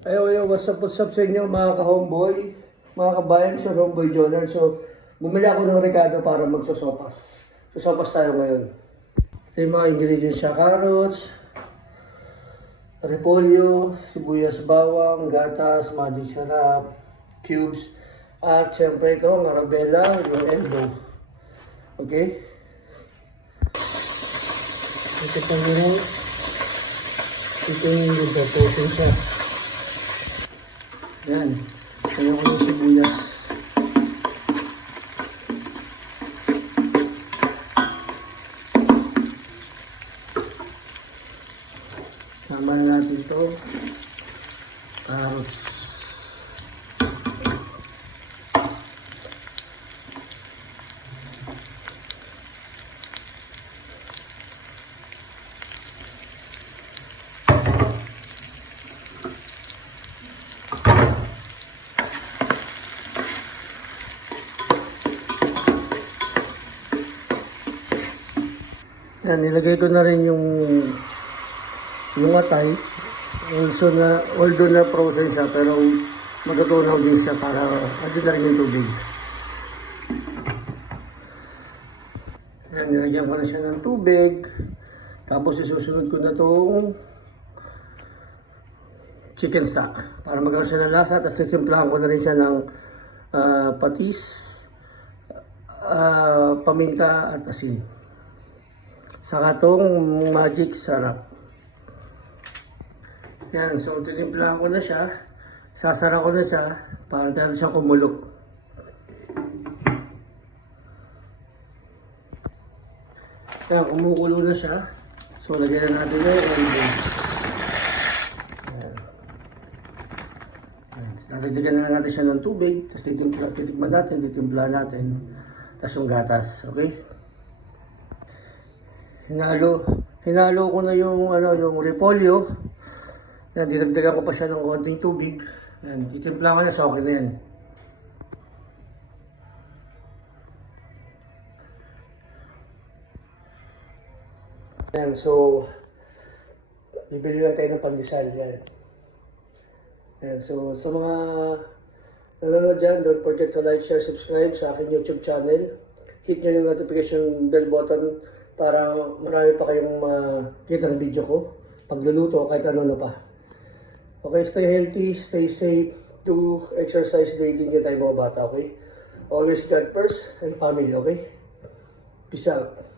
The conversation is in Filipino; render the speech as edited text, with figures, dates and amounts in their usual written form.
What's up sa inyo mga ka-homeboy, mga kabayan sa Homeboy Joner. So, bumili ako ng Ricardo para magsosopas. Sosopas tayo ngayon. So, yung mga ingredients siya, carrots, repolyo, sibuyas bawang, gatas, magic sarap, cubes, at syempre ito, ang arabella, yung elbow. Okay? Ito pa rin. Ito yung putin siya. Yan. Kaya ko ng sibuyas. Sama na natin ito. Carrots. Yan, nilagay ko na rin yung atay. Although na frozen siya, pero magatunaw din siya para adin na rin yung tubig. Yan, nilagyan ko na siya ng tubig. Tapos isusunod ko na itong chicken stock para magkaroon siya ng lasa. Tapos sisimplahan ko na rin siya ng patis, paminta at asin. Saka itong magic sarap. Yan, so tinimplahan ko na siya. Sasara ko na siya para natin siyang kumulok. Yan, kumukulo na siya. So lagyan na natin na yung elbow. Yan. Dadagdagan na natin siya ng tubig. Tapos titikman natin, titimplahan natin. Tapos yung gatas, okay? Hinalo ko na yung repolyo. Yan, dinagdagan ko pa siya ng konting tubig. Yan, itimpla ko na sa okay na yan. Yan, so bibili lang tayo ng pandesal yan. Yan, so sa mga nanonood dyan, don't forget to like, share, subscribe sa aking YouTube channel. Hit nyo yung notification bell button para marami pa kayong makita ng video ko pagluluto kahit ano na pa. Okay, stay healthy, stay safe, do exercise daily niyo tayo mga bata, okay? Always God first and family, okay? Peace out.